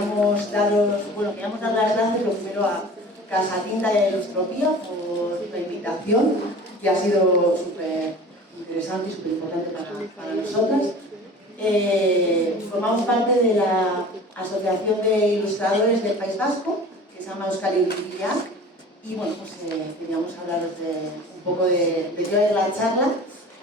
queríamos dar las gracias lo primero a Casa Tinta de Ilustropía por la invitación, que ha sido súper interesante y súper importante para nosotras. Formamos parte de la Asociación de Ilustradores del País Vasco, que se llama Euskal Ilustradoreak, y bueno, pues queríamos hablaros un poco de qué va a ir la charla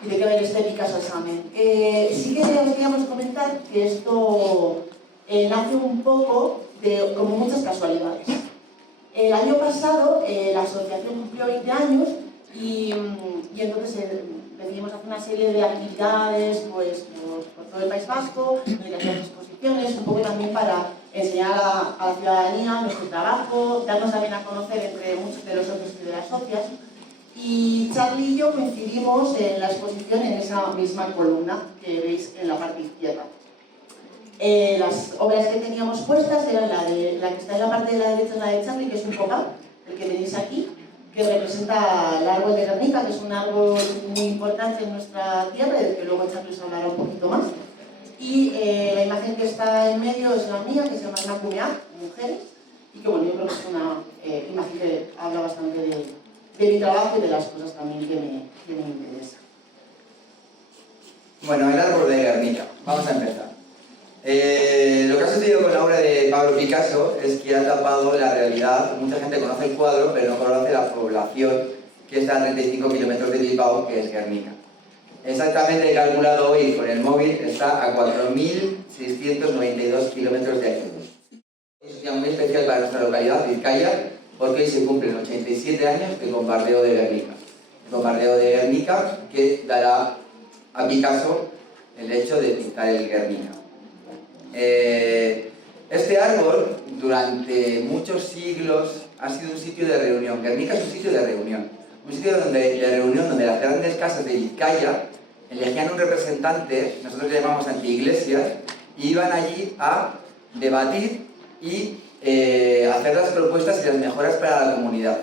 y de qué va a ir este Picasso examen. Sí que queríamos comentar que esto nace un poco de como muchas casualidades. El año pasado la asociación cumplió 20 años y entonces decidimos hacer una serie de actividades pues, por todo el País Vasco, donde hacíamos exposiciones, un poco también para enseñar a la ciudadanía nuestro trabajo, darnos también a conocer entre muchos de los socios y de las socias. Y Charly y yo coincidimos en la exposición en esa misma columna que veis en la parte izquierda. Las obras que teníamos puestas eran la que está en la parte de la derecha, la de Charly, que es un pop-up, el que veis aquí, que representa el árbol de Guernica, que es un árbol muy importante en nuestra tierra, del que luego Charly os hablará un poquito más. Y la imagen que está en medio es la mía, que se llama Nakumeak, mujeres, y que bueno, yo creo que es una imagen que habla bastante de mi trabajo y de las cosas también que me interesan. Bueno, el árbol de Guernica. Vamos a empezar. Lo que ha sucedido con la obra de Pablo Picasso es que ha tapado la realidad. Mucha gente conoce el cuadro, pero no conoce la población que está a 35 kilómetros de Bilbao, que es Guernica. Exactamente calculado hoy con el móvil, está a 4.692 kilómetros de aquí. Es un día muy especial para nuestra localidad, Vizcaya, porque hoy se cumplen 87 años del bombardeo de Guernica. El bombardeo de Guernica que dará a Picasso el hecho de pintar el Guernica. Este árbol, durante muchos siglos, ha sido un sitio de reunión. Guernica es un sitio de reunión. Un sitio de reunión donde las grandes casas de Vizcaya elegían un representante, nosotros le llamamos antiiglesias, y iban allí a debatir y hacer las propuestas y las mejoras para la comunidad.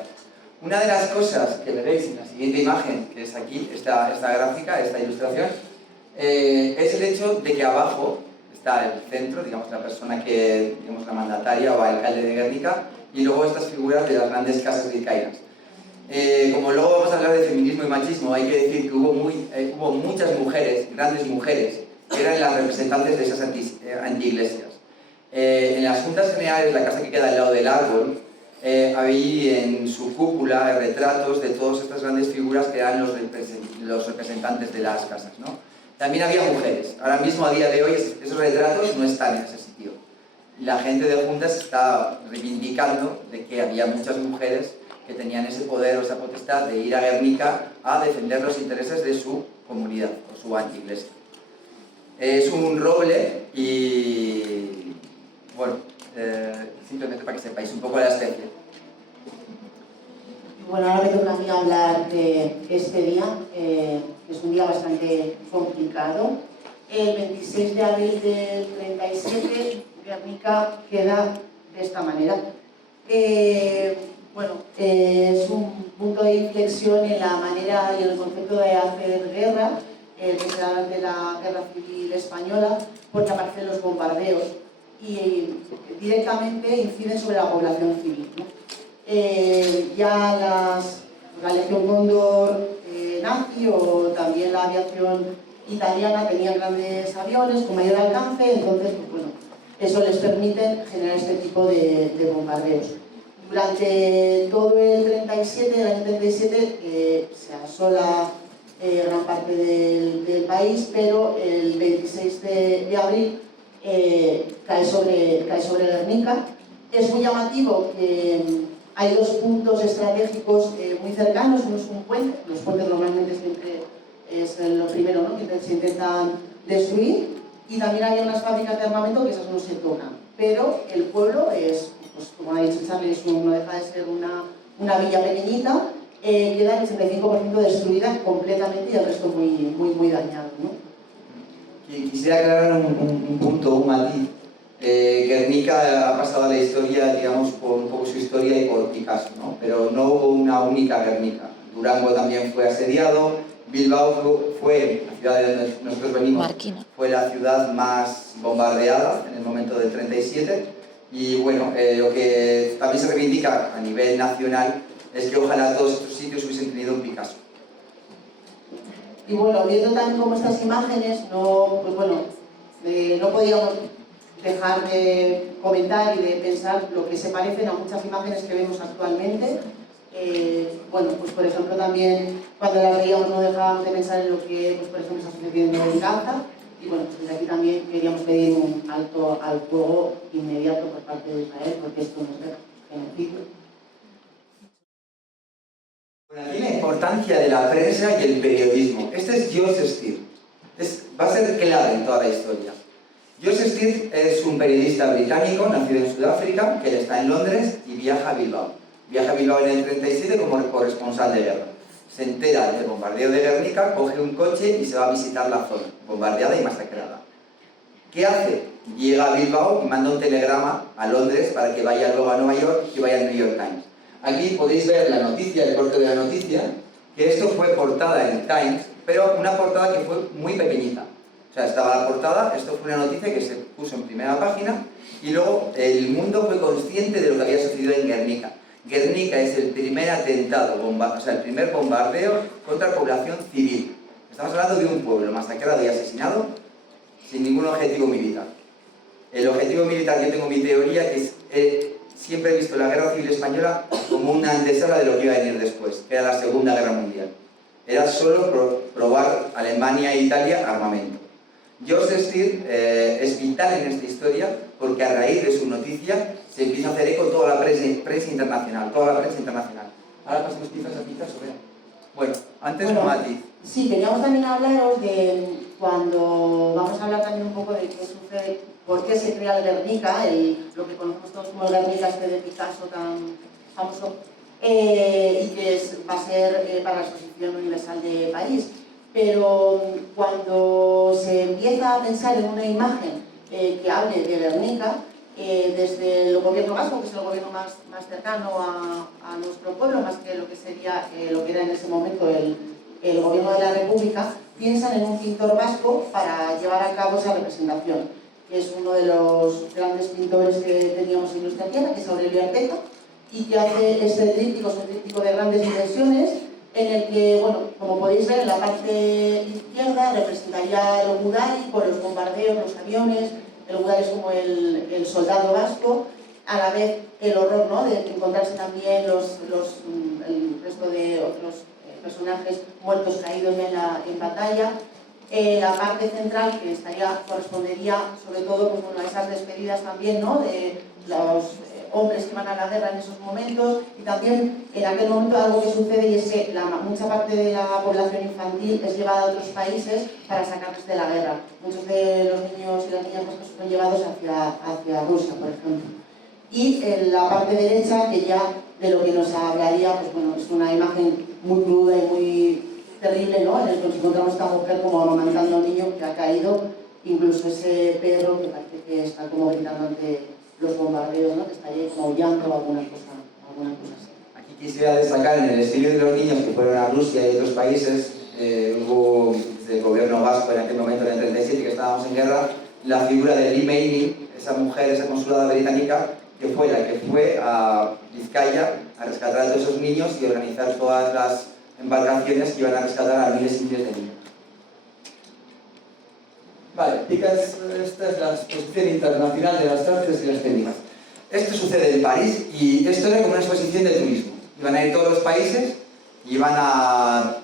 Una de las cosas que veréis en la siguiente imagen, que es aquí, esta gráfica, esta ilustración, es el hecho de que abajo está el centro, digamos la persona que, digamos la mandataria o alcalde de Guernica, y luego estas figuras de las grandes casas vizcaínas. Como luego vamos a hablar de feminismo y machismo, hay que decir que hubo muchas mujeres, grandes mujeres, que eran las representantes de esas antiiglesias. En las juntas generales, la casa que queda al lado del árbol, había en su cúpula retratos de todas estas grandes figuras que eran los representantes de las casas, ¿no? También había mujeres. Ahora mismo, a día de hoy, esos retratos no están en ese sitio. La gente de juntas está reivindicando de que había muchas mujeres que tenían ese poder o esa potestad de ir a Guernica a defender los intereses de su comunidad o su antiiglesia. Es un roble y, bueno, simplemente para que sepáis un poco la especie. Bueno, ahora me toca a mí hablar de este día, que es un día bastante complicado. El 26 de abril del 37, Guernica queda de esta manera. Es un punto de inflexión en la manera y en el concepto de hacer guerra, de la Guerra Civil Española, porque aparecen los bombardeos y directamente inciden sobre la población civil, ¿no? La Legión Cóndor nazi o también la aviación italiana tenían grandes aviones con mayor alcance, entonces pues, bueno, eso les permite generar este tipo de bombardeos. Durante todo el 37, el año 37, se asola gran parte del país, pero el 26 de abril cae sobre Guernica. Es muy llamativo que hay dos puntos estratégicos muy cercanos, uno es un puente, los puentes normalmente siempre es lo primero, ¿no?, que se intentan destruir, y también hay unas fábricas de armamento que esas no se tocan, pero el pueblo es, pues, como ha dicho Charly, no deja de ser una villa pequeñita, queda el 85% destruida completamente y el resto muy dañado, ¿no? Quisiera aclarar un punto, un matiz. Guernica ha pasado a la historia, digamos, por un poco su historia y por Picasso, ¿no? Pero no hubo una única Guernica. Durango también fue asediado, Bilbao fue, la ciudad de donde nosotros venimos, fue la ciudad más bombardeada en el momento del 37, Y bueno, lo que también se reivindica a nivel nacional es que ojalá todos estos sitios hubiesen tenido un Picasso. Y bueno, viendo también como estas imágenes, no, pues bueno, no podíamos dejar de comentar y de pensar lo que se parecen a muchas imágenes que vemos actualmente. Bueno, pues por ejemplo también cuando las veíamos no dejábamos de pensar en lo que, pues por ejemplo, está sucediendo en Gaza. Y bueno, pues desde aquí también queríamos pedir un alto al fuego inmediato por parte de Israel, porque esto no es genocidio. Aquí la importancia de la prensa y el periodismo. Este es George Steer. Va a ser clave en toda la historia. George Steer es un periodista británico, nacido en Sudáfrica, que está en Londres y viaja a Bilbao. Viaja a Bilbao en el 37 como corresponsal de guerra. Se entera del bombardeo de Guernica, coge un coche y se va a visitar la zona, bombardeada y masacrada. ¿Qué hace? Llega a Bilbao y manda un telegrama a Londres para que vaya luego a Nueva York y vaya al New York Times. Aquí podéis ver la noticia, el corte de la noticia, que esto fue portada en el Times, pero una portada que fue muy pequeñita. O sea, estaba la portada, esto fue una noticia que se puso en primera página y luego el mundo fue consciente de lo que había sucedido en Guernica. Guernica es el primer atentado, o sea, el primer bombardeo contra población civil. Estamos hablando de un pueblo masacrado y asesinado sin ningún objetivo militar. El objetivo militar, yo tengo mi teoría, que es, siempre he visto la Guerra Civil Española como una antesala de lo que iba a venir después, que era la Segunda Guerra Mundial. Era solo probar Alemania e Italia armamento. George Steer es vital en esta historia porque a raíz de su noticia se empieza a hacer eco toda la prensa internacional, Ahora pasamos quizás a Picasso, vean. Bueno, antes un matiz. Sí, queríamos también hablaros de cuando vamos a hablar también un poco de qué sucede, por qué se crea el Guernica, lo que conocemos todos como el Guernica este de Picasso tan famoso, y que va a ser para la Exposición Universal de París. Pero cuando se empieza a pensar en una imagen que hable de Guernica, desde el gobierno vasco, que es el gobierno más cercano a nuestro pueblo, más que lo que sería lo que era en ese momento el gobierno de la República, piensan en un pintor vasco para llevar a cabo esa representación, que es uno de los grandes pintores que teníamos en nuestra tierra, que es Aurelio Arteta, y que hace este tríptico, es un tríptico de grandes dimensiones, en el que, bueno, como podéis ver, en la parte izquierda representaría el Gudari con los bombardeos, los aviones. El Gudari es como el soldado vasco, a la vez el horror, ¿no?, de encontrarse también el resto de otros personajes muertos caídos en batalla. La parte central, que correspondería sobre todo como a esas despedidas también, ¿no?, de los hombres que van a la guerra en esos momentos, y también en aquel momento algo que sucede, y es que mucha parte de la población infantil es llevada a otros países para sacarles de la guerra. Muchos de los niños y las niñas son llevados hacia Rusia, por ejemplo. Y en la parte derecha, que ya de lo que nos hablaría, pues bueno, es una imagen muy cruda y muy terrible, ¿no?, en el que nos encontramos esta mujer como amamantando a un niño que ha caído, incluso ese perro que parece que está como gritando ante los bombardeos, ¿no?, que está ahí como aullando o alguna cosa así. Aquí quisiera destacar en el estilo de los niños que fueron a Rusia y otros países, hubo desde el gobierno vasco en aquel momento, en el 37, que estábamos en guerra, la figura de Lee Manning, esa mujer, esa consulada británica, que fue la que fue a Vizcaya a rescatar a todos esos niños y organizar todas las embarcaciones que iban a rescatar a miles y miles de niños. Vale, esta es la exposición internacional de las artes y las técnicas. Esto sucede en París y esto era como una exposición de turismo. Iban a ir todos los países y iban a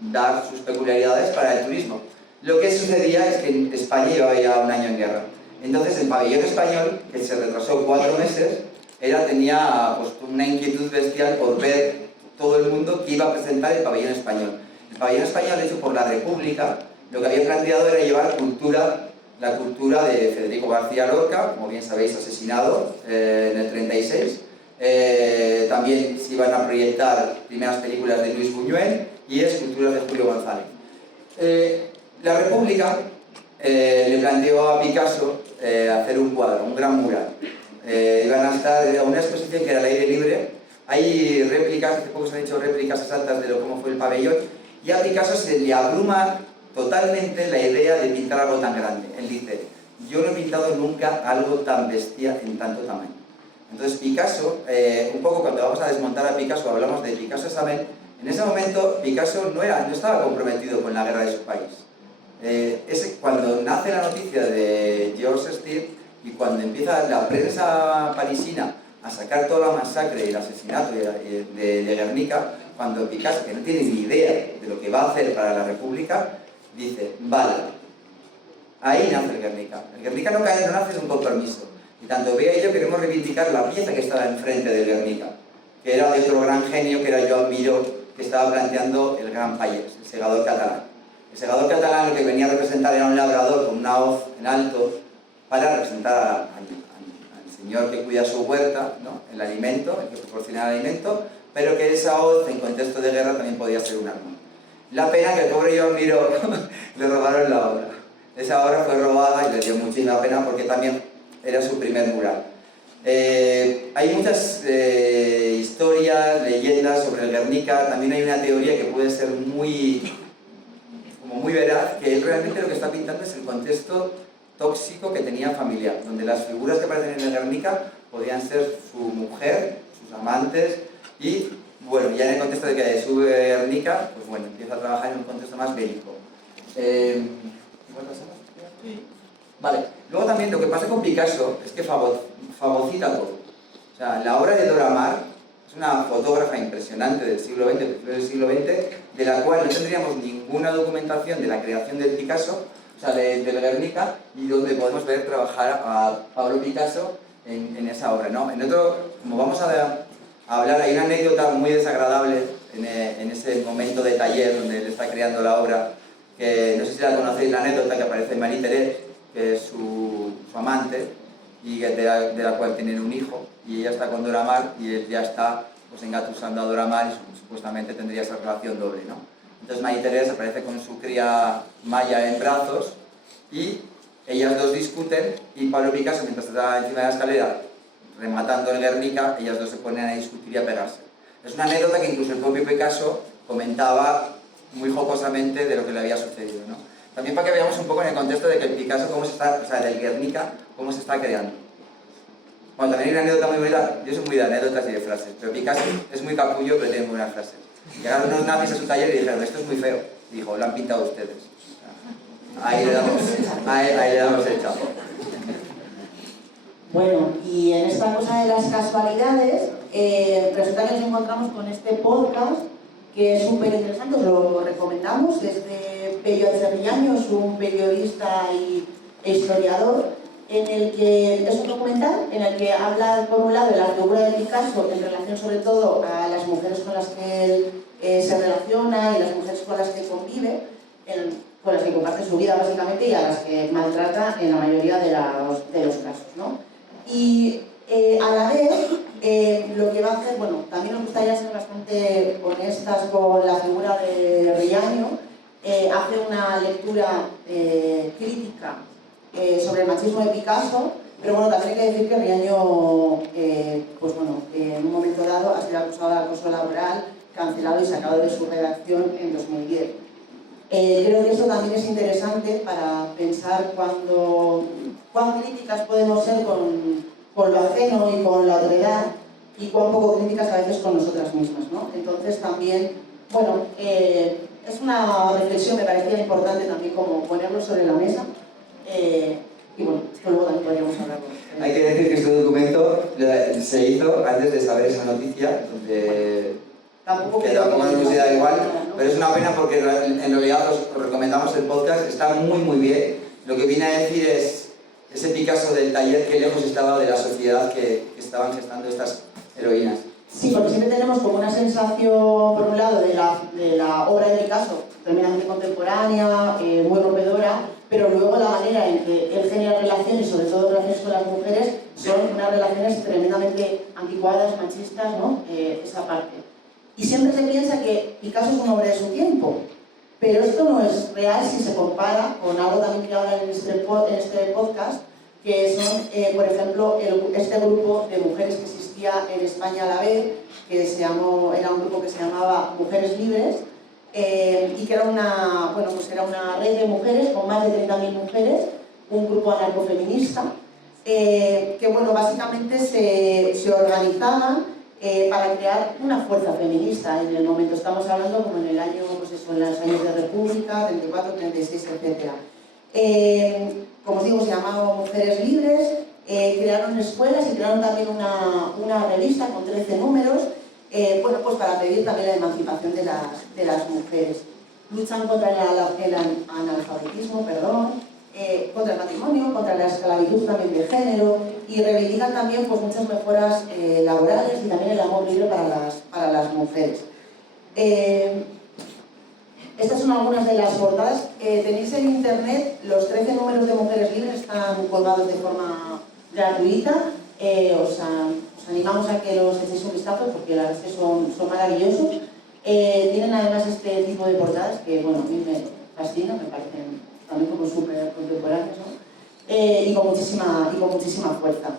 dar sus peculiaridades para el turismo. Lo que sucedía es que en España llevaba ya un año en guerra. Entonces el pabellón español, que se retrasó 4 meses, tenía pues, una inquietud bestial por ver todo el mundo que iba a presentar el pabellón español. El pabellón español hecho por la República, lo que había planteado era llevar la cultura de Federico García Lorca, como bien sabéis, asesinado en el 36. También se iban a proyectar primeras películas de Luis Buñuel y esculturas de Julio González. La República le planteó a Picasso hacer un cuadro, un gran mural. Iban a estar en una exposición que era al aire libre. Hay réplicas, hace poco se han hecho réplicas exactas de cómo fue el pabellón, y a Picasso se le abruma totalmente la idea de pintar algo tan grande. Él dice, yo no he pintado nunca algo tan bestia en tanto tamaño. Entonces Picasso, un poco cuando vamos a desmontar a Picasso, hablamos de Picasso Sabel, en ese momento Picasso no estaba comprometido con la guerra de su país. Cuando nace la noticia de George Steele y cuando empieza la prensa parisina a sacar toda la masacre y el asesinato de Guernica, cuando Picasso, que no tiene ni idea de lo que va a hacer para la República, dice, vale, ahí nace el Guernica. El Guernica no nace de un compromiso. Y tanto Bea y yo queremos reivindicar la pieza que estaba enfrente del Guernica, que era de otro gran genio, que era Joan Miró, que estaba planteando el Gran Pallés, el segador catalán. El segador catalán lo que venía a representar era un labrador con una hoz en alto para representar al señor que cuida su huerta, ¿no? El alimento, el que proporciona el alimento, pero que esa hoz en contexto de guerra también podía ser un arma. La pena que el pobre Joan Miró le robaron la obra. Esa obra fue robada y le dio muchísima pena porque también era su primer mural. Hay muchas historias, leyendas sobre el Guernica. También hay una teoría que puede ser muy veraz, que él realmente lo que está pintando es el contexto tóxico que tenía familiar, donde las figuras que aparecen en el Guernica podían ser su mujer, sus amantes, y bueno, ya en el contexto de que sube Guernica, pues bueno, empieza a trabajar en un contexto más bélico. Vale, luego también lo que pasa con Picasso es que fagocita todo. O sea, la obra de Dora Maar es una fotógrafa impresionante del siglo XX, del siglo XX, de la cual no tendríamos ninguna documentación de la creación del Picasso, o sea, del Guernica, y donde podemos ver trabajar a Pablo Picasso en esa obra, ¿no? Como vamos a hablar, hay una anécdota muy desagradable en ese momento de taller donde él está creando la obra, que no sé si la conocéis, la anécdota que aparece en Marie-Thérèse, que es su amante, y de la cual tienen un hijo, y ella está con Dora Maar, y él ya está pues engatusando a Dora Maar, y supuestamente tendría esa relación doble, ¿no? Entonces Marie-Thérèse aparece con su cría Maya en brazos, y ellas dos discuten, y Pablo Picasso, mientras está encima de la escalera, rematando el Guernica, ellas dos se ponen a discutir y a pegarse. Es una anécdota que incluso el propio Picasso comentaba muy jocosamente de lo que le había sucedido, ¿no? También para que veamos un poco en el contexto de que el Picasso, del Guernica, cómo se está creando. Bueno, también hay una anécdota muy bonita, yo soy muy de anécdotas y de frases, pero Picasso es muy capullo, pero tiene muy buenas frases. Llegaron unos nazis a su taller y dijeron, esto es muy feo. Y dijo, lo han pintado ustedes. Ahí le damos el chapo. Bueno, y en esta cosa de las casualidades, resulta que nos encontramos con este podcast que es súper interesante, os lo recomendamos, es de Pello Riaño, es un periodista e historiador, en el que es un documental en el que habla por un lado de la figura de Picasso en relación sobre todo a las mujeres con las que él se relaciona y las mujeres con las que convive, con las que comparte su vida básicamente y a las que maltrata en la mayoría de los casos, ¿no? Y a la vez, lo que va a hacer, bueno, también nos gustaría ser bastante honestas con la figura de Riaño, hace una lectura crítica sobre el machismo de Picasso, pero bueno, también hay que decir que Riaño, pues bueno, en un momento dado ha sido acusado de acoso laboral, cancelado y sacado de su redacción en 2010. Creo que eso también es interesante para pensar cuán críticas podemos ser con lo ajeno y con la autoridad y cuán poco críticas a veces con nosotras mismas, ¿no? Entonces también, bueno, es una reflexión que me parecía importante también como ponerlo sobre la mesa y bueno, luego también podríamos hablar. Hay que decir que este documento se hizo antes de saber esa noticia, donde tampoco nos considera igual, pero es una pena porque en realidad os recomendamos el podcast, está muy bien. Lo que viene a decir es ese Picasso del taller, que lejos estaba de la sociedad que estaban gestando estas heroínas. Sí, porque siempre tenemos como una sensación, por un lado, de la obra de Picasso, tremendamente contemporánea, muy rompedora, pero luego la manera en que él genera relaciones, sobre todo relaciones con las mujeres, son unas relaciones tremendamente anticuadas, machistas, ¿no? Esa parte. Y siempre se piensa que Picasso es un hombre de su tiempo, pero esto no es real si se compara con algo también que hablan en este podcast, que son, por ejemplo, este grupo de mujeres que existía en España a la vez, era un grupo que se llamaba Mujeres Libres, y que era una red de mujeres con más de 30.000 mujeres un grupo anarcofeminista, que bueno, básicamente se organizaban para crear una fuerza feminista en el momento. Estamos hablando como en el año, pues eso, en los años de República, 34, 36, etc. Como os digo, se llamaba Mujeres Libres, crearon escuelas y crearon también una revista con 13 números, bueno, pues para pedir también la emancipación de las mujeres. Luchan contra el analfabetismo, contra el matrimonio, contra la esclavitud también de género, y reivindican también pues, muchas mejoras laborales y también el amor libre para las mujeres. Estas son algunas de las portadas. Tenéis en internet, los 13 números de Mujeres Libres están colgados de forma gratuita. Os animamos a que los echéis un vistazo porque la verdad es que son maravillosos. Tienen además este tipo de portadas que, bueno, a mí me fascinan, me parecen también como súper contemporáneos, ¿no? Y con muchísima fuerza.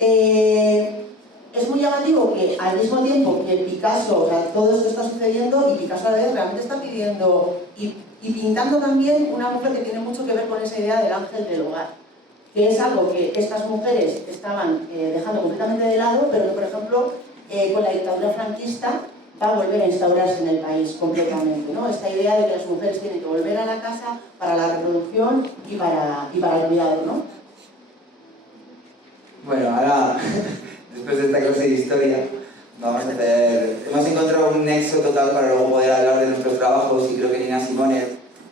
Es muy llamativo que al mismo tiempo que Picasso, o sea, todo esto está sucediendo y Picasso a la vez realmente está pidiendo y pintando también una mujer que tiene mucho que ver con esa idea del ángel del hogar, que es algo que estas mujeres estaban dejando completamente de lado, pero que, por ejemplo, con la dictadura franquista va a volver a instaurarse en el país completamente, ¿no? Esta idea de que las mujeres tienen que volver a la casa para la reproducción y para el cuidado, ¿no? Bueno, ahora, después de esta clase de historia, hemos encontrado un nexo total para luego poder hablar de nuestros trabajos, y creo que Nina Simone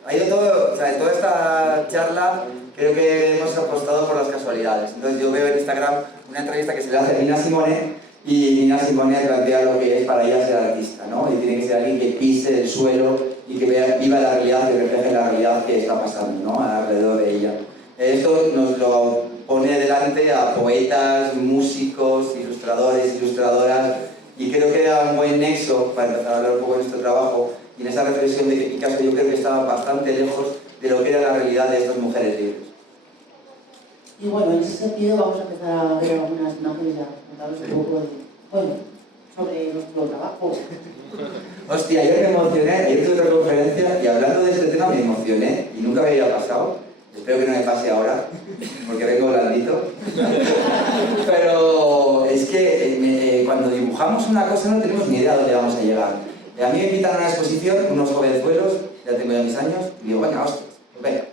ha ido todo, o sea, en toda esta charla creo que hemos apostado por las casualidades. Entonces yo veo en Instagram una entrevista que se le hace a Nina Simone, y Nina Simone plantea lo que es para ella ser artista, ¿no? Y tiene que ser alguien que pise el suelo y que viva la realidad, que refleje la realidad que está pasando, ¿no? Alrededor de ella. Esto nos lo pone delante a poetas, músicos, ilustradores, ilustradoras, y creo que era un buen nexo para empezar a hablar un poco de nuestro trabajo y en esa reflexión de que Picasso yo creo que estaba bastante lejos de lo que era la realidad de estas mujeres libres. Y bueno, en ese sentido vamos a empezar a ver algunas imágenes ya, contaros un poco sobre nuestro trabajo. Hostia, ayer me emocioné, ayer tuve otra conferencia y hablando de este tema me emocioné y nunca me había pasado. Espero que no me pase ahora, porque vengo blandito. Pero es que cuando dibujamos una cosa no tenemos ni idea de dónde vamos a llegar. A mí me invitan a una exposición, unos jovenzuelos, ya tengo ya mis años, y digo, venga, hostia, pues venga,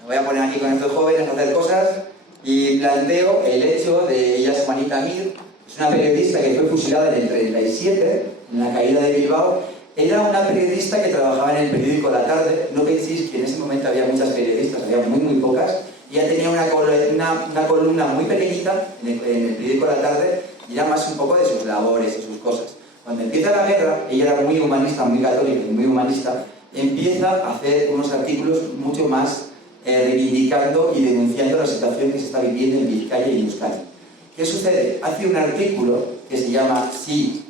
me voy a poner aquí con estos jóvenes a hacer cosas. Y planteo el hecho de ella es Juanita Mir, es una periodista que fue fusilada en el 37, en la caída de Bilbao. Era una periodista que trabajaba en el periódico La Tarde. No penséis que en ese momento había muchas periodistas, había muy pocas. Ella tenía una columna muy pequeñita en el periódico La Tarde y era más un poco de sus labores y sus cosas. Cuando empieza la guerra, ella era muy humanista, muy católica y muy humanista, empieza a hacer unos artículos mucho más reivindicando y denunciando la situación que se está viviendo en Vizcaya y en Euskadi. ¿Qué sucede? Hace un artículo que se llama Si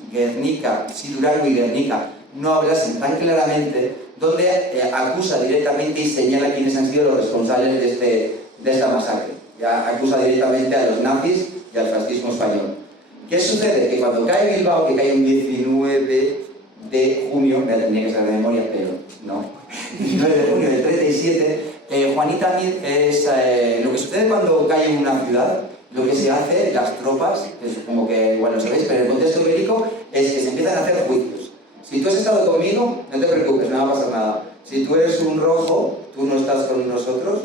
Durango y Guernica no hablasen tan claramente, donde acusa directamente y señala quiénes han sido los responsables de esta masacre. Ya acusa directamente a los nazis y al fascismo español. ¿Qué sucede? Que cuando cae Bilbao, que cae un 19 de junio, me la tendría que saber de memoria, pero no, 19 de junio del 37, Juanita Mir es lo que sucede cuando cae en una ciudad. Lo que se hace, las tropas, que supongo que igual lo sabéis, pero en el contexto bélico, es que se empiezan a hacer juicios. Si tú has estado conmigo, no te preocupes, no va a pasar nada. Si tú eres un rojo, tú no estás con nosotros,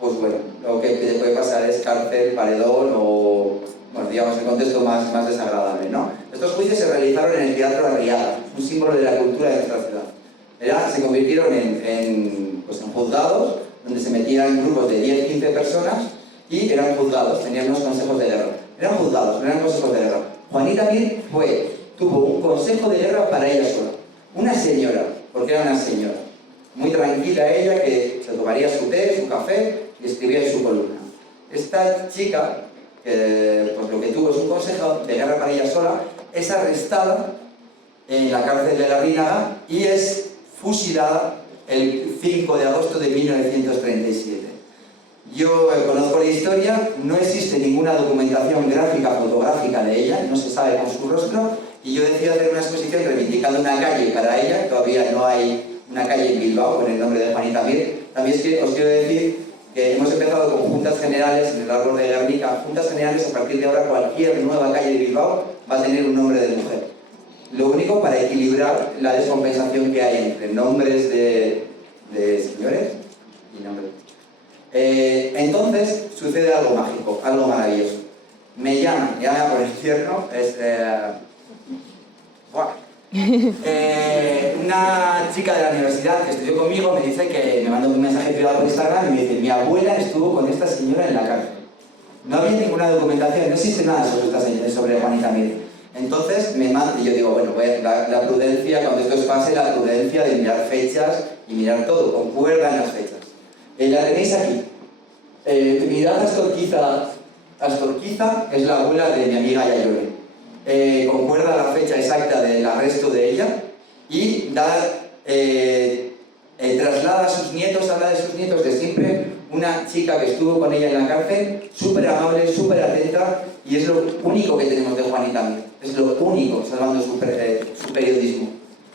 pues bueno, lo que te puede pasar es cárcel, paredón o, bueno, digamos, el contexto más desagradable, ¿no? Estos juicios se realizaron en el Teatro Arriaga, un símbolo de la cultura de nuestra ciudad. Se convirtieron en juzgados, donde se metían grupos de 10-15 personas y eran juzgados, tenían unos consejos de guerra. Eran juzgados, no eran consejos de guerra. Juanita Mir tuvo un consejo de guerra para ella sola. Una señora, porque era una señora. Muy tranquila ella, que se tomaría su té, su café y escribía en su columna. Esta chica, pues lo que tuvo es un consejo de guerra para ella sola, es arrestada en la cárcel de la Rínaga y es fusilada el 5 de agosto de 1937. Yo conozco la historia, no existe ninguna documentación gráfica, fotográfica de ella, no se sabe con su rostro, y yo decidí hacer una exposición reivindicando una calle para ella. Todavía no hay una calle en Bilbao con el nombre de Juanita Mir. También os quiero decir que hemos empezado con juntas generales en el árbol de Guernica. Juntas generales, a partir de ahora cualquier nueva calle de Bilbao va a tener un nombre de mujer. Lo único para equilibrar la descompensación que hay entre nombres de señores y nombres. Entonces sucede algo mágico, algo maravilloso. Me llaman por el infierno, una chica de la universidad que estudió conmigo me dice que me mandó un mensaje privado por Instagram y me dice: mi abuela estuvo con esta señora en la cárcel. No había ninguna documentación, no existe nada sobre esta señora, sobre Juanita Mir. Entonces me manda y yo digo, bueno, pues la prudencia, cuando esto os pase, la prudencia de mirar fechas y mirar todo, concuerdan las fechas. La tenéis aquí. Mirad Astorquiza, que es la abuela de mi amiga Yayone. Concuerda la fecha exacta del arresto de ella y traslada a sus nietos, habla de sus nietos de siempre, una chica que estuvo con ella en la cárcel, súper amable, súper atenta, y es lo único que tenemos de Juanita Mir. Es lo único, salvando su periodismo.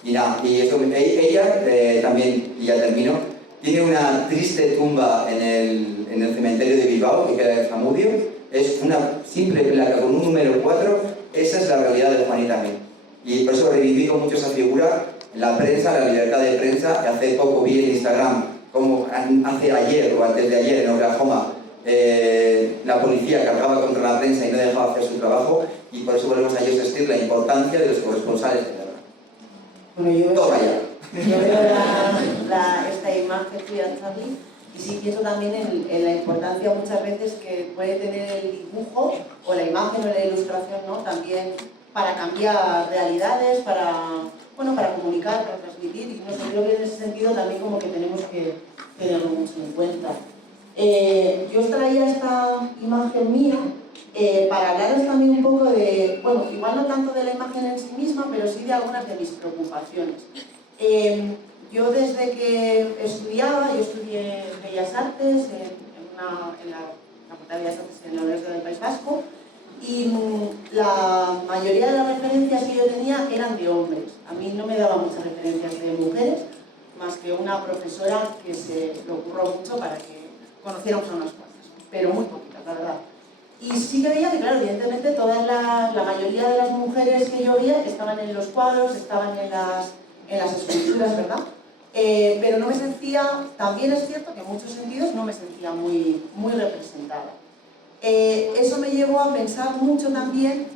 Y nada, y eso, ella también, y ya termino, tiene una triste tumba en el cementerio de Bilbao, que queda en Zamudio. Es una simple placa con un número 4, esa es la realidad de Juanita Mir. Y por eso reivindico mucho esa figura en la prensa, la libertad de prensa. Hace poco vi en Instagram, como hace ayer o antes de ayer en Oklahoma, la policía cargaba contra la prensa y no dejaba hacer su trabajo, y por eso volvemos a insistir la importancia de los corresponsales de la verdad. Bueno, Toma ya. Yo veo esta imagen tuya, Charlie, y sí pienso también en la importancia muchas veces que puede tener el dibujo o la imagen o la ilustración, ¿no? También para cambiar realidades, para comunicar, para transmitir, y no sé, creo que en ese sentido también como que tenemos que tenerlo mucho en cuenta. Yo os traía esta imagen mía para hablaros también un poco de, bueno, igual no tanto de la imagen en sí misma, pero sí de algunas de mis preocupaciones. Yo desde que estudiaba, yo estudié Bellas Artes en la Facultad de Bellas Artes en la Universidad del País Vasco, y la mayoría de las referencias que yo tenía eran de hombres. A mí no me daban muchas referencias de mujeres, más que una profesora que se le ocurrió mucho para que conociéramos a unas cuantas, pero muy poquitas, la verdad. Y sí que veía que, claro, evidentemente la mayoría de las mujeres que yo veía estaban en los cuadros, estaban en las esculturas, ¿verdad? Pero no me sentía, también es cierto que en muchos sentidos no me sentía muy representada. Eso me llevó a pensar mucho también,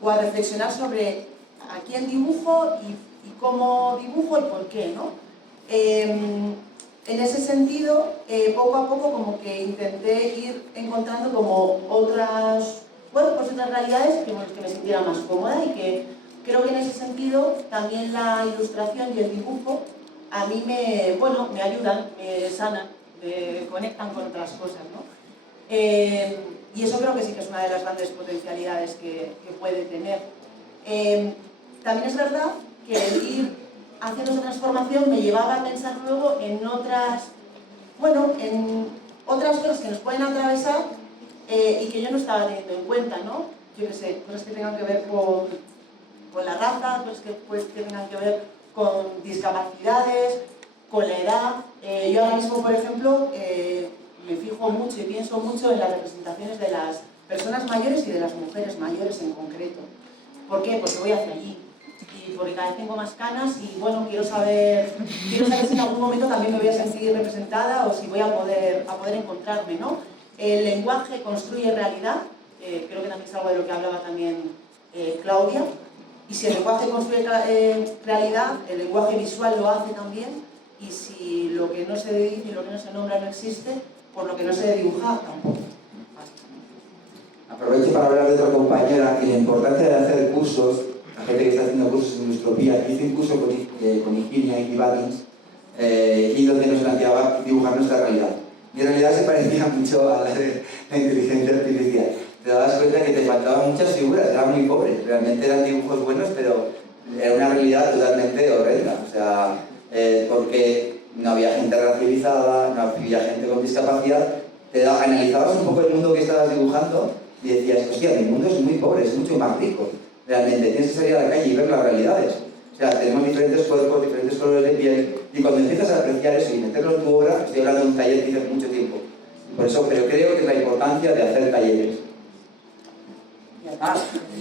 o a reflexionar sobre a quién dibujo y cómo dibujo y por qué, ¿no? En ese sentido, poco a poco como que intenté ir encontrando como otras realidades con las que me sintiera más cómoda, y que creo que en ese sentido también la ilustración y el dibujo a mí me ayudan, me sanan, me conectan con otras cosas, ¿no? Y eso creo que sí que es una de las grandes potencialidades que puede tener. También es verdad que el ir haciendo esa transformación me llevaba a pensar luego en otras cosas que nos pueden atravesar y que yo no estaba teniendo en cuenta, ¿no? Yo qué sé, cosas que tengan que ver con la raza, cosas que tengan que ver con discapacidades, con la edad. Yo ahora mismo, por ejemplo, me fijo mucho y pienso mucho en las representaciones de las personas mayores y de las mujeres mayores en concreto. ¿Por qué? Porque voy hacia allí. Y porque cada vez tengo más canas y bueno, quiero saber si en algún momento también me voy a sentir representada o si voy a poder encontrarme, ¿no? El lenguaje construye realidad, creo que también es algo de lo que hablaba también Claudia, y si el lenguaje construye realidad, el lenguaje visual lo hace también, y si lo que no se dice y lo que no se nombra no existe, por lo que no se dibuja tampoco. Aprovecho para hablar de otra compañera y la importancia de hacer cursos. La gente que está haciendo cursos en Ilustropía, hice un curso con Higinia y Battins, y donde nos planteaba dibujar nuestra realidad. Mi realidad se parecía mucho a la de la inteligencia artificial. Te dabas cuenta que te faltaban muchas figuras, eran muy pobres, realmente eran dibujos buenos, pero era una realidad totalmente horrenda. O sea, porque no había gente racializada, no había gente con discapacidad. Analizabas un poco el mundo que estabas dibujando y decías, hostia, mi mundo es muy pobre, es mucho más rico. Realmente tienes que salir a la calle y ver las realidades. O sea, tenemos diferentes cuerpos, diferentes colores de piel, y cuando empiezas a apreciar eso y meterlo en tu obra, estoy hablando de un taller que hice hace mucho tiempo, Por eso, pero creo que es la importancia de hacer talleres.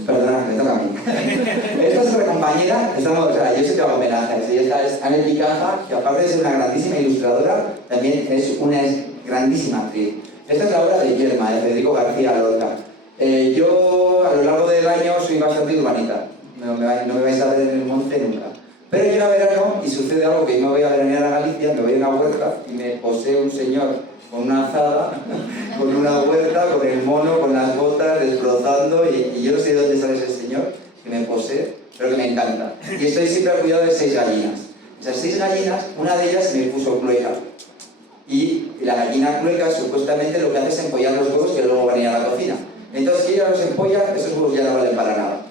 Perdona, me toca a mí. Esta es otra compañera, o sea, yo sé que hago homenajes. Esta es Anne Picaza, que aparte de ser una grandísima ilustradora, también es una grandísima actriz. Esta es la obra de Yerma, de Federico García Lorca. Yo, a lo largo del año, soy bastante urbanita. No me vais a ver en el monte nunca. Pero llega verano y sucede algo que no voy a veranear a Galicia, me voy a una huerta y me posee un señor con una azada, con una huerta, con el mono, con las botas, destrozando, y yo no sé de dónde sale ese señor que me posee, pero que me encanta. Y estoy siempre al cuidado de 6 gallinas. Esas 6 gallinas, una de ellas se me puso clueca. Y la gallina clueca supuestamente lo que hace es empollar los huevos que luego van a ir a la cocina. Entonces, si ella los empolla, esos huevos ya no valen para nada.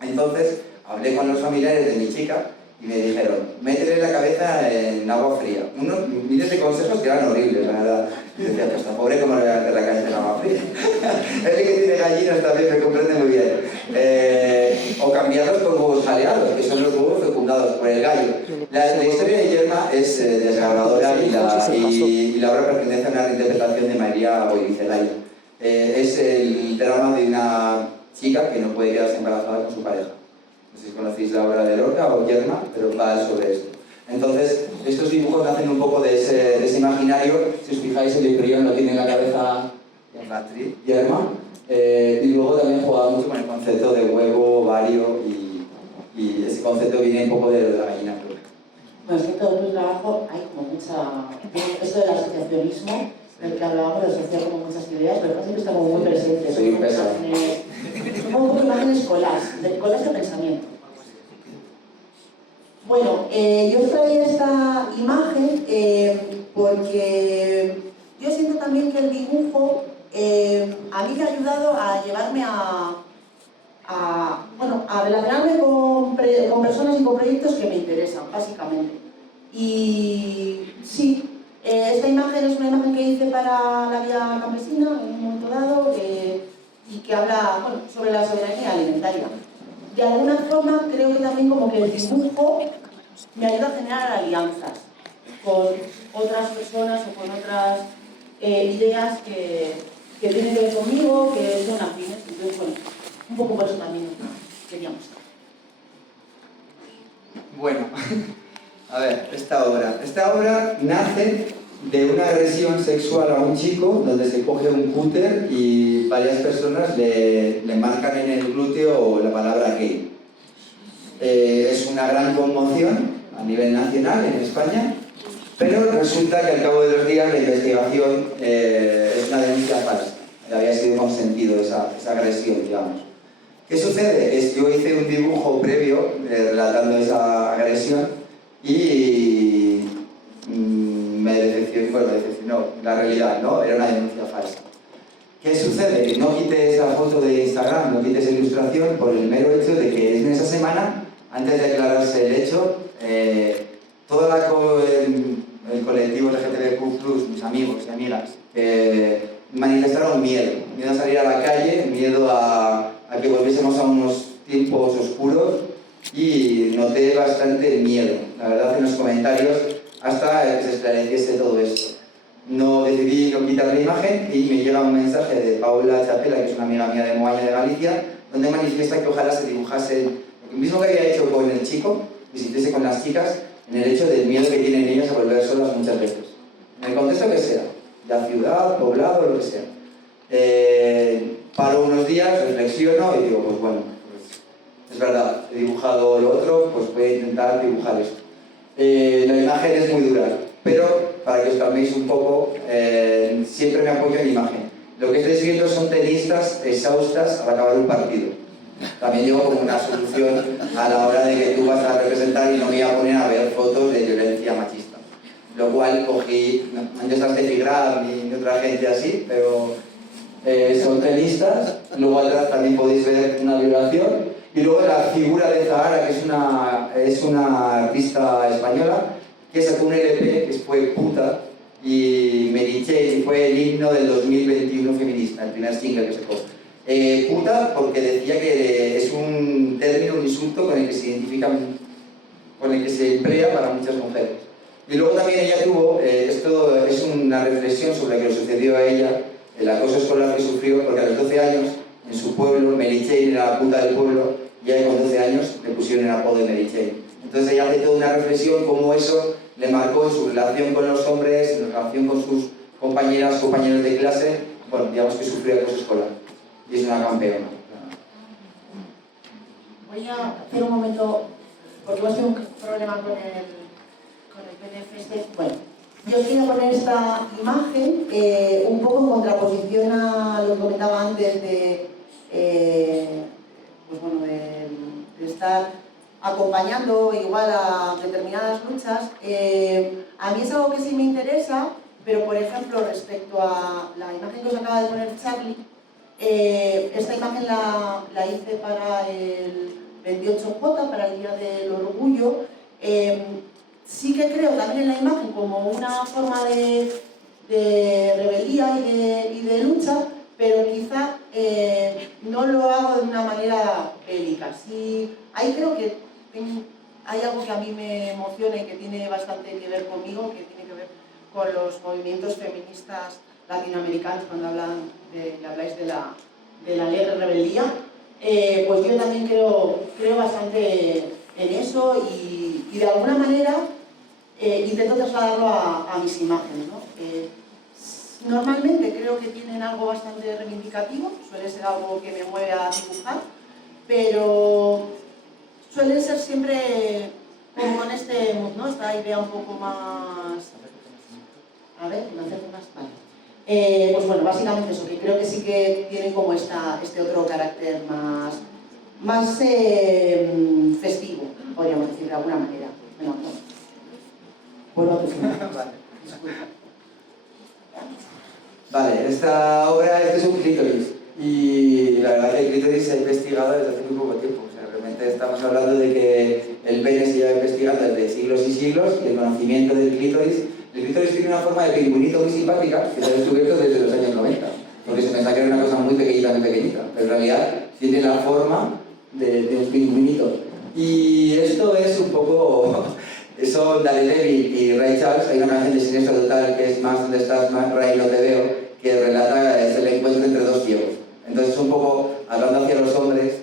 Entonces, hablé con los familiares de mi chica y me dijeron, métele la cabeza en agua fría. Miles de consejos que eran horribles, la verdad. Y decía, pues esta pobre, ¿cómo le voy a meter la cabeza en agua fría? Él que tiene gallinas también me comprende muy bien. O cambiarlos por huevos jaleados, que son los huevos fecundados por el gallo. La historia de Yerma es desgarradora y la obra pertenece a una reinterpretación de María Goirizelaya. Es el drama de una chica que no puede quedarse embarazada con su pareja. No sé si conocéis la obra de Lorca o Yerma, pero va sobre esto. Entonces, estos dibujos nacen un poco de ese imaginario. Si os fijáis, el embrión lo tiene en la cabeza la actriz Yerma. Y luego también jugaba mucho con el concepto de huevo, ovario, y ese concepto viene un poco de la gallina clueca. Bueno, es que todo mi trabajo hay como mucha... Esto del asociacionismo, del que hablábamos, de asociar como muchas ideas, pero siempre está como muy presente. Soy un pesado. Son como imágenes collage de pensamiento. Bueno, yo traía esta imagen porque yo siento también que el dibujo a mí me ha ayudado a llevarme a relacionarme con personas y con proyectos que me interesan, básicamente. Y sí, esta imagen es una imagen que hice para la Vía Campesina en un momento dado y que habla sobre la soberanía alimentaria. De alguna forma creo que también como que el dibujo me ayuda a generar alianzas con otras personas o con otras ideas que tienen que ver conmigo, que son afines. Entonces, bueno, un poco por eso también queríamos. Bueno, a ver, esta obra nace de una agresión sexual a un chico donde se coge un cúter y varias personas le marcan en el glúteo la palabra gay. Es una gran conmoción a nivel nacional en España, pero resulta que al cabo de los días la investigación es una denuncia falsa. Había sido consentido esa agresión, digamos. ¿Qué sucede? Es que yo hice un dibujo previo relatando esa agresión y me decepcionó la realidad, ¿no? Era una denuncia falsa. ¿Qué sucede? Que no quité esa foto de Instagram, no quité esa ilustración por el mero hecho de que en esa semana, antes de declararse el hecho, todo el colectivo LGTBQ+, mis amigos y amigas, manifestaron miedo a salir a la calle, miedo a que volviésemos a unos tiempos oscuros, y noté bastante miedo, la verdad, en los comentarios, hasta que se esclareciese todo esto. Decidí no quitar la imagen y me llega un mensaje de Paula Chapela, que es una amiga mía de Moaña de Galicia, donde manifiesta que ojalá se dibujase lo mismo que había hecho con el chico, y se hiciese con las chicas, en el hecho del miedo que tienen ellas a volver solas muchas veces. En el contexto que sea, ya ciudad, poblado, lo que sea. Paro unos días, reflexiono y digo, pues bueno, pues es verdad, he dibujado lo otro, pues voy a intentar dibujar esto. La imagen es muy dura, pero para que os calméis un poco, siempre me apoyo en la imagen. Lo que estáis viendo son tenistas exhaustas al acabar un partido. También llevo como una solución a la hora de que tú vas a representar y no me voy a poner a ver fotos de violencia machista. Lo cual cogí, no está Telegram ni otra gente así, pero son tenistas. Luego atrás también podéis ver una violación. Y luego la figura de Zahara, que es una artista española, que sacó un LP que fue Puta, y Meritxell, y fue el himno del 2021 feminista, el primer single que sacó. Puta porque decía que es un término, un insulto con el que se identifica, con el que se emplea para muchas mujeres. Y luego también ella tuvo, esto es una reflexión sobre lo que le sucedió a ella, el acoso escolar que sufrió, porque a los 12 años, en su pueblo, Mary Jane era la puta del pueblo, y a ella con 12 años le pusieron el apodo de Mary Jane. Entonces ella hace toda una reflexión cómo eso le marcó en su relación con los hombres, en la relación con sus compañeras, compañeros de clase, bueno, digamos que sufrió acoso escolar. Y es una campeona. Voy a hacer un momento, porque hemos tenido un problema con el PDF este. Bueno, yo os quería poner esta imagen un poco en contraposición a lo que comentaba antes de, pues bueno, de estar acompañando igual a determinadas luchas. A mí es algo que sí me interesa, pero por ejemplo respecto a la imagen que os acaba de poner Charlie, esta imagen la hice para el 28J, para el Día del Orgullo. Sí que creo también en la imagen como una forma de rebeldía y de lucha, pero quizá no lo hago de una manera bélica. Sí, ahí creo que hay algo que a mí me emociona y que tiene bastante que ver conmigo, que tiene que ver con los movimientos feministas latinoamericanos cuando habláis de la alegre rebeldía. Pues yo también creo bastante en eso y de alguna manera intento trasladarlo a mis imágenes, ¿no? Normalmente creo que tienen algo bastante reivindicativo, suele ser algo que me mueve a dibujar, pero suelen ser siempre como en este mood, ¿no? Esta idea un poco más... A ver, me acerco más. Vale. Pues bueno, básicamente eso, que creo que sí que tienen como este otro carácter más festivo, podríamos decir de alguna manera. Bueno, no. Vuelvo a tu vale. Disculpa. Vale, esta obra es un clítoris y la verdad que el clítoris se ha investigado desde hace muy poco tiempo. O sea, realmente estamos hablando de que el pene se lleva investigando desde siglos y siglos y el conocimiento del clítoris. El clítoris tiene una forma de pingüinito muy simpática que se ha descubierto desde los años 90, porque se pensaba que era una cosa muy pequeñita, pero en realidad tiene la forma de un pingüinito. Y esto es un poco... Son Daredevil y Ray Charles. Hay una canción de Siniestro Total que es Más donde estás, más Ray no te veo, que relata es el encuentro entre dos ciegos. Entonces un poco hablando hacia los hombres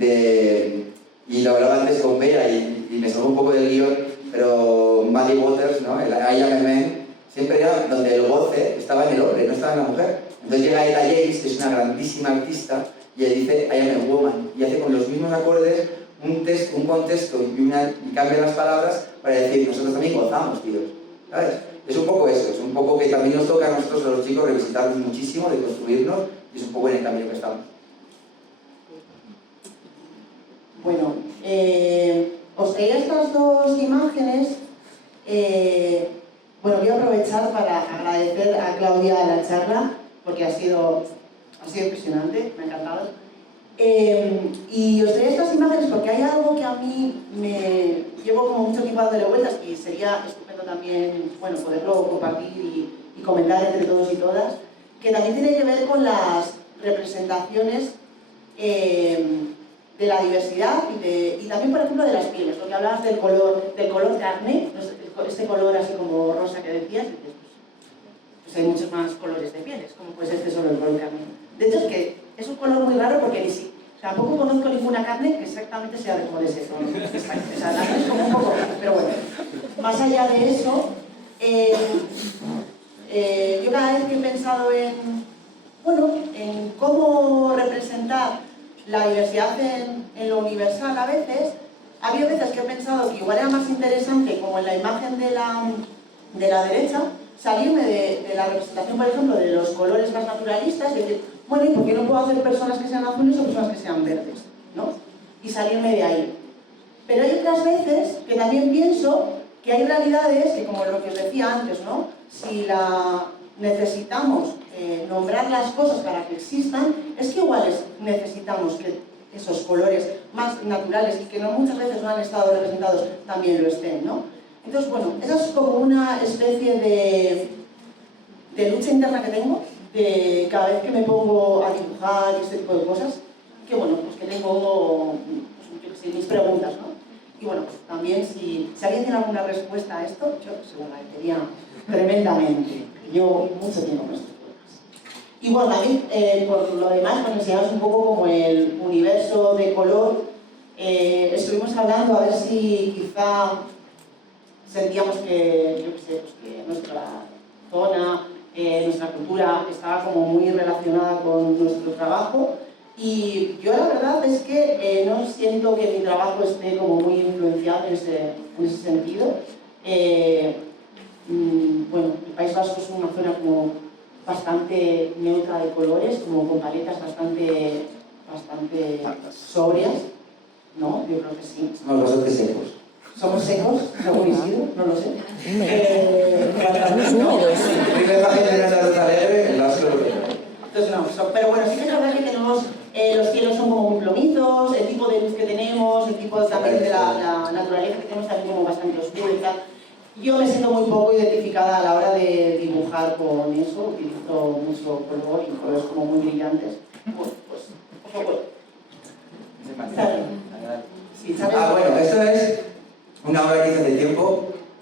y lo hablaba antes con Bea y me salgo un poco del guión, pero Muddy Waters, ¿no? El I Am a Man, siempre era donde el goce estaba en el hombre, no estaba en la mujer. Entonces llega Etta James, que es una grandísima artista, y ella dice I am a woman, y hace con los mismos acordes un contexto y cambia las palabras para decir, nosotros también gozamos, tíos, ¿sabes? Es un poco eso, es un poco que también nos toca a nosotros, a los chicos, revisitarnos muchísimo, de construirnos, y es un poco en el camino que estamos. Bueno, os traía estas dos imágenes. Bueno, voy a aprovechar para agradecer a Claudia la charla, porque ha sido impresionante, me ha encantado. Y os traía estas imágenes porque hay algo que a mí me llevo como mucho tiempo dándole vueltas y sería estupendo también, bueno, poderlo compartir y comentar entre todos y todas, que también tiene que ver con las representaciones de la diversidad y también, por ejemplo, de las pieles. Lo que hablabas del color carne, este color así como rosa que decías, pues hay muchos más colores de pieles, como puede ser este solo el color carne. De hecho, es que es un color muy raro porque ni siquiera... Tampoco conozco ninguna carne que exactamente sea de color ese tono. O sea, la carne es como un poco... Pero bueno, más allá de eso, yo cada vez que he pensado en cómo representar la diversidad en lo universal a veces, ha habido veces que he pensado que igual era más interesante, como en la imagen de la derecha, salirme de la representación, por ejemplo, de los colores más naturalistas y decir, bueno, ¿y por qué no puedo hacer personas que sean azules o personas que sean verdes? ¿No? Y salirme de ahí. Pero hay otras veces que también pienso que hay realidades que, como lo que os decía antes, ¿no? Si necesitamos nombrar las cosas para que existan, es que igual necesitamos que esos colores más naturales y que no muchas veces no han estado representados también lo estén, ¿no? Entonces, bueno, esa es como una especie de lucha interna que tengo, de cada vez que me pongo a dibujar y este tipo de cosas, que bueno, pues que tengo pues, mis preguntas, ¿no? Y bueno, pues también si alguien tiene alguna respuesta a esto, yo se lo agradecería tremendamente. Yo mucho tiempo con estos problemas. Y bueno, también por lo demás, pues enseñamos un poco como el universo de color. Estuvimos hablando a ver si quizá sentíamos que, yo qué sé, pues que nuestra zona, nuestra cultura estaba como muy relacionada con nuestro trabajo. Y yo la verdad es que no siento que mi trabajo esté como muy influenciado en ese sentido. Bueno, el País Vasco es una zona como bastante neutra de colores, como con paletas bastante sobrias, ¿no? Yo creo que sí. Somos bastante secos. ¿Somos secos? ¿Según Isidro? No lo sé. Húmedos. Primera imagen de una luz alegre, el vaso. Entonces no, pero bueno, sí que es verdad que tenemos, los cielos son como muy plomizos, el tipo de luz que tenemos, el tipo también de la naturaleza que tenemos también como bastante oscuro y tal. Yo me siento muy poco identificada a la hora de dibujar con eso, utilizo mucho color y colores como muy brillantes. Pues un poco. Sí, ¿sabes? Bueno, esto es una obra que hice hace tiempo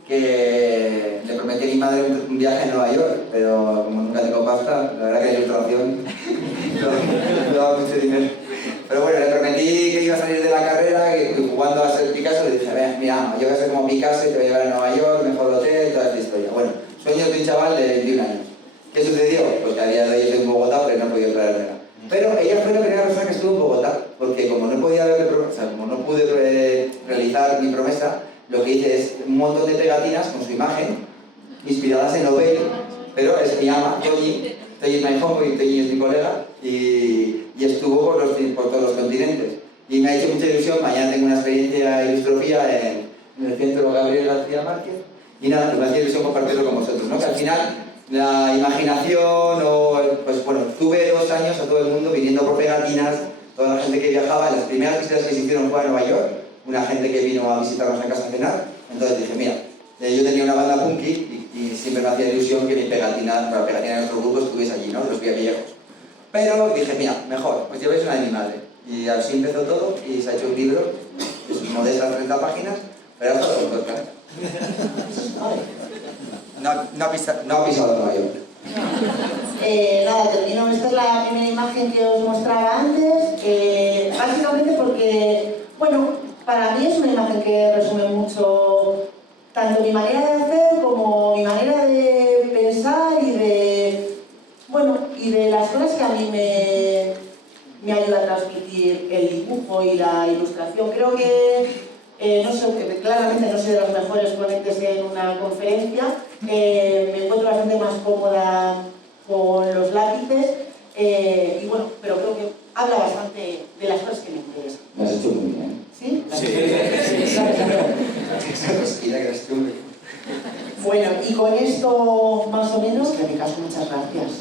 que le prometí a mi madre un viaje a Nueva York, pero como nunca tengo pasta, la verdad que la ilustración no daba mucho dinero. Pero bueno, le prometí que iba a salir de la carrera, que jugando a ser Picasso, le dije, mira, yo voy a ser como Picasso y te voy a llevar a Nueva York, mejor hotel, toda esta historia. Bueno, sueño de un chaval de 21 años. ¿Qué sucedió? Pues que a día de hoy estoy en Bogotá, pero no he podido traérmela. Pero ella fue la primera persona que estuvo en Bogotá, porque como no podía como no pude realizar mi promesa, lo que hice es un montón de pegatinas con su imagen, inspiradas en Nobel, pero es mi ama, Toyi es my home, Toyi es mi colega, y estuvo por todos los continentes. Y me ha hecho mucha ilusión, mañana tengo una experiencia de ilustropía en el Centro Gabriel García Márquez, y nada, me hace ilusión compartirlo con vosotros, ¿no? Que al final la imaginación, pues bueno, tuve 2 años a todo el mundo viniendo por pegatinas, toda la gente que viajaba, las primeras visitas que se hicieron fue a Nueva York, una gente que vino a visitarnos en casa a cenar, entonces dije, mira, yo tenía una banda punky y siempre me hacía ilusión que mi pegatina, la pegatina de nuestro grupo estuviese allí, ¿no? Los veía viejos. Pero dije, mira, mejor, pues lleváis una de mi madre. Y así empezó todo y se ha hecho un libro, de sus modestas 30 páginas, pero ha estado con todo. No ha pisado Nueva York. Nada, termino. Esta es la primera imagen que os mostraba antes. Básicamente porque, bueno, para mí es una imagen que resume mucho tanto mi manera de hacer como mi manera de pensar y de las cosas que a mí me ayuda a transmitir el dibujo y la ilustración. Creo que no sé, que claramente no soy de los mejores ponentes en una conferencia, me encuentro bastante más cómoda con los lápices y bueno, pero creo que habla bastante de las cosas que me interesan. Me has hecho muy bien. ¿Sí? Sí. Bueno, y con esto más o menos, que me caso, muchas gracias.